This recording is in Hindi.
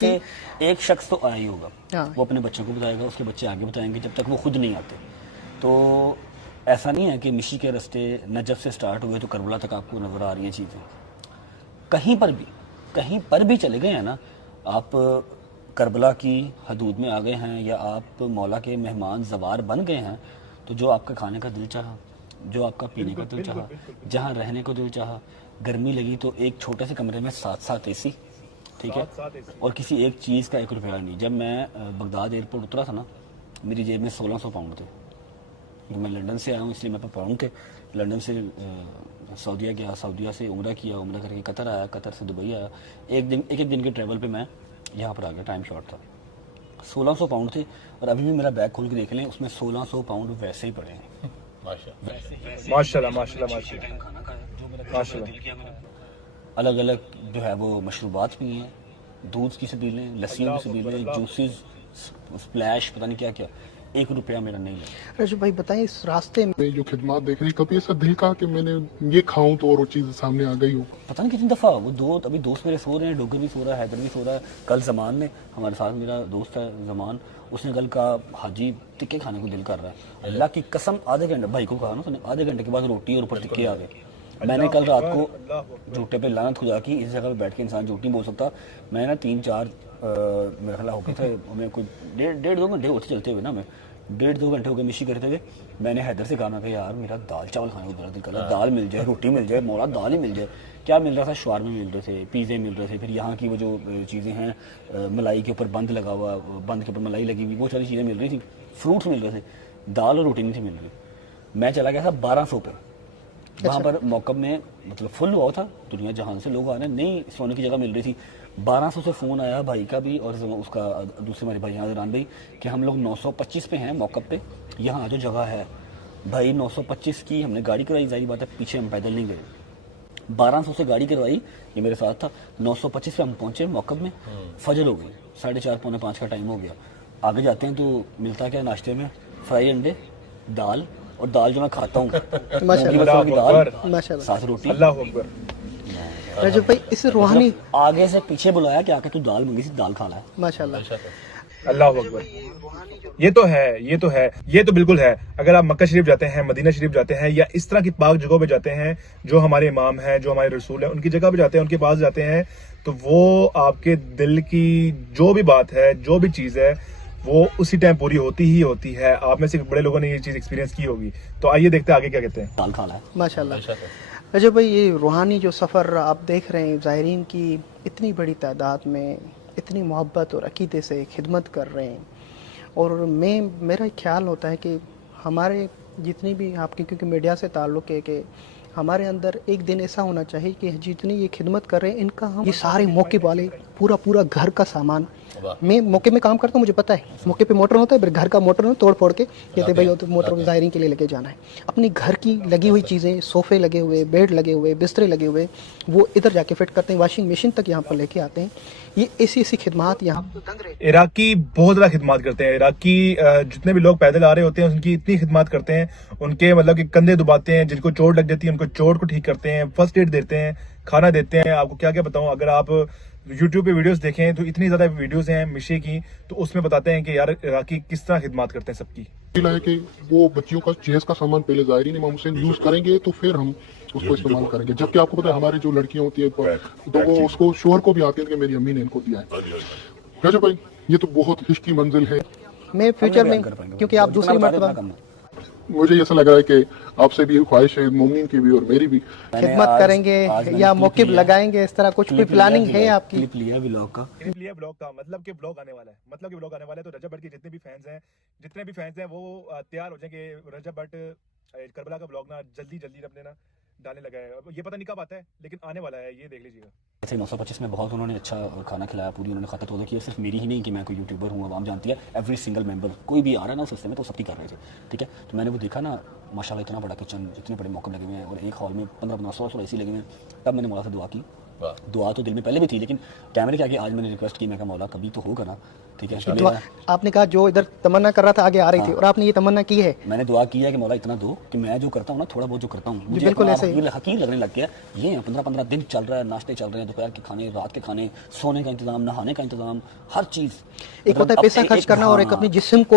कि एक शख्स तो आया ही होगा। हाँ। वो अपने बच्चों को बताएगा, उसके बच्चे आगे बताएंगे जब तक वो खुद नहीं आते। तो ऐसा नहीं है कि मिशी के रास्ते नजफ से स्टार्ट हुए तो करबला तक आपको नजर आ रही हैं चीज़ें। कहीं पर भी चले गए हैं ना आप, करबला की हदूद में आ गए हैं या आप मौला के मेहमान जवार बन गए हैं, तो जो आपका खाने का दिल चाहा, जो आपका पीने का दिल चाहा, जहाँ रहने को दिल चाहा, गर्मी लगी तो एक छोटे से कमरे में 7-7 एसी, ठीक है, और किसी एक चीज़ का 1 रुपया नहीं। जब मैं बगदाद एयरपोर्ट उतरा था ना, मेरी जेब में 1600 पाउंड थे। मैं लंदन से आया हूँ इसलिए मेरे पास पाउंड थे। लंदन से सऊदीया गया, सऊदीया से उम्रा किया, उम्रा करके कतर आया, कतर से दुबई आया। एक दिन के ट्रैवल पे मैं यहाँ पर आ गया, टाइम शॉर्ट था। 1600 पाउंड थे और अभी भी मेरा बैग खोल के देख लें, उसमें 1600 पाउंड वैसे ही पड़े हैं। माशाल्लाह माशाल्लाह माशाल्लाह खाना खाया जो मेरा माशाल्लाह। दिल किया मैंने। अलग अलग जो है वो मशरूबात भी हैं, दूध की सबीलें, लस्सियों की सबीलें, जूसेस, स्प्लैश, पता नहीं क्या क्या। 1 रुपया मेरा नहीं लगा। रजू भाई बताएं, इस रास्ते में मैं जो खिदमत देख रही, कभी ऐसा दिल का कि मैंने ये खाऊं तो और वो चीज़ सामने आ गई हो। पता नहीं कितनी दफ़ा वो अभी दोस्त मेरे सो रहे हैं, डोगर भी सो रहा है, हैदर भी सो रहा है। कल जमान ने हमारे साथ, मेरा दोस्त है जमान, उसने कल कहा हाजी टिक्के खाने को दिल कर रहा है। अल्लाह की कसम, आधे घंटे भाई को कहा ना उसने, आधे घंटे के बाद रोटी और ऊपर टिक्के आ गए। मैंने कल रात को झूठे पे लानत खुदा की, इस जगह पे बैठ के इंसान झूठ नहीं बोल सकता। मैं ना 3-4 मेरा ख्याल हो गए थे, हमें कुछ 1.5-2 घंटे होते चलते हुए ना, हमें 1.5-2 घंटे हो गए मिशी करते हुए। मैंने हैदर से कहा, मैं कहा यार मेरा दाल चावल खाने को बड़ा दिल कर रहा है, दाल मिल जाए, रोटी मिल जाए, मौला दाल ही मिल जाए। क्या मिल रहा था? शवारमे मिल रहे थे, पिज़्ज़े मिल रहे थे, फिर यहाँ की वो जो चीज़ें हैं, मलाई के ऊपर बंद लगा हुआ, बंद के ऊपर मलाई लगी हुई, वो सारी चीज़ें मिल रही थी, फ्रूट्स मिल रहे थे, दाल और रोटी नहीं थी मिल रही। मैं चला गया था 1200 पे। वहाँ पर मौकब में मतलब फुल हुआ था, दुनिया जहान से लोग आने, नई सोने की जगह मिल रही थी। 1200 से फ़ोन आया भाई का भी और उसका दूसरे हमारे भाई यहाँ ईरान भाई कि हम लोग 925 पे हैं मौकब पे, यहाँ आ जो जगह है। भाई 925 की हमने गाड़ी करवाई, जारी बात है, पीछे हम पैदल नहीं गए। 1200 से गाड़ी करवाई, ये मेरे साथ था। 925 पे हम पहुंचे मौकब में, फजर हो गई, 4:30-4:45 का टाइम हो गया। आगे जाते हैं तो मिलता क्या नाश्ते में? फ्राई अंडे, दाल, और दाल जो मैं खाता हूँ माशाल्लाह की दाल, माशाल्लाह। साथ रोटी। अल्लाह अकबर। रजू भाई इस रूहानी मतलब आगे से पीछे बुलाया कि आके तू दाल मंगी थी, दाल खा ला। माशाल्लाह। अल्लाह अकबर। ये तो है, ये तो है, ये तो बिल्कुल है। अगर आप मक्का शरीफ जाते हैं, मदीना शरीफ जाते हैं, या इस तरह की पाक जगहों पे जाते हैं, जो हमारे इमाम हैं, जो हमारे रसूल हैं, उनकी जगह पे जाते हैं, उनके पास जाते हैं, तो वो आपके दिल की जो भी बात है, जो भी चीज़ है, वो उसी टाइम पूरी होती ही होती है। आप में से बड़े लोगों ने ये चीज़ एक्सपीरियंस की होगी। तो आइए देखते हैं आगे क्या कहते हैं। दाल खा ला। माशाल्लाह। रजू भाई ये रूहानी जो सफ़र आप देख रहे हैं, ज़ायरीन की इतनी बड़ी तादाद में इतनी मोहब्बत और अकीदे से खिदमत कर रहे हैं, और मेरा ख्याल होता है कि हमारे जितनी भी आपकी, क्योंकि मीडिया से ताल्लुक़ है, कि हमारे अंदर एक दिन ऐसा होना चाहिए कि जितनी ये खिदमत कर रहे हैं इनका हम ये सारे मौके वाले पूरा घर का सामान, मैं मौके में काम करता हूँ, मुझे पता है मौके पे मोटर होता है, फिर घर का मोटर तोड़ फोड़ के कहते भाई तो मोटर ज़ायरीन के लिए लेके जाना है। अपनी घर की लगी हुई चीज़ें, सोफ़े लगे हुए, बेड लगे हुए, बिस्तरे लगे हुए, वो इधर जाके फिट करते हैं, वॉशिंग मशीन तक यहाँ पर लेके आते हैं। ये ऐसी खिदमात यहाँ इराकी बहुत ज़्यादा खिदमत करते हैं। इराकी जितने भी लोग पैदल आ रहे होते हैं उनकी इतनी खिदमत करते हैं, उनके मतलब कि कंधे दुबाते हैं, जिनको चोट लग जाती है उनको चोट को ठीक करते हैं, फर्स्ट एड देते हैं, खाना देते हैं। आपको क्या क्या बताऊं, अगर आप YouTube पे वीडियोस देखें तो इतनी ज़्यादा वीडियोस हैं मिशी की, तो उसमें बताते हैं कि यार इराकी किस तरह खिदमत करते हैं सबकी। है कि वो बच्चियों का चेस का सामान पहले ज़ायरीन इमाम हुसैन यूज़ करेंगे तो फिर हम उसको इस्तेमाल करेंगे। जबकि आपको पता है हमारी जो लड़कियां होती है तो वो उसको शोहर को भी आती है कि मेरी अम्मी ने इनको दिया है। रजब भाई ये तो बहुत हिश की मंजिल है। मैं फ्यूचर में, क्योंकि आप दूसरी मरतबा मुझे ऐसा लग रहा है कि आपसे भी ख्वाहिश है, मोमिन की भी और मेरी भी, खिदमत करेंगे या मौके लगाएंगे, इस तरह कुछ भी प्लानिंग है आपकी? क्लिप लिया ब्लॉग का, ब्लॉग का मतलब कि ब्लॉग आने वाला है, मतलब कि ब्लॉग आने वाला है। तो रजब भट्ट के जितने भी फैंस हैं वो तैयार हो जाएंगे। रजब भट्ट करबला का ब्लॉग ना जल्दी अपने ना डालने लगा है। अब ये पता नहीं कब आता है, लेकिन आने वाला है, ये देख लीजिएगा। ऐसे 925 में बहुत उन्होंने अच्छा खाना खिलाया, पूरी उन्होंने खतत होता किया। सिर्फ मेरी ही नहीं कि मैं कोई यूट्यूबर हूँ, आवाम जानती है, एवरी सिंगल मेंबर कोई भी आ रहा है ना उस हिस्से में तो सबकी कर रहे थे, ठीक है। तो मैंने वो देखा ना, माशाल्लाह इतना बड़ा किचन, इतने बड़े मौके लगे हुए हैं, और एक हॉल में 15-16 एसी लगे हुए हैं। तब मैंने मौला से दुआ की दुआ तो दिल में पहले भी थी, लेकिन कैमरे के आगे आज मैंने रिक्वेस्ट की, मैं कहा मौला कभी तो होगा ना, ठीक है। दुआ आपने कहा जो इधर तमन्ना कर रहा था आगे आ रही थी, और आपने ये तमन्ना की है। मैंने दुआ की है कि मौला इतना दो कि मैं जो करता हूँ ना, थोड़ा बहुत जो करता हूँ मुझे बिल्कुल अपना ऐसे ही। हकीर लगने लग गया। ये 15-15 दिन चल रहा है, नाश्ते चल रहे हैं, दोपहर के खाने, रात के खाने, सोने का इंतजाम, नहाने का इंतजाम, हर चीज। एक होता है पैसा खर्च करना और एक अपनी जिस्म को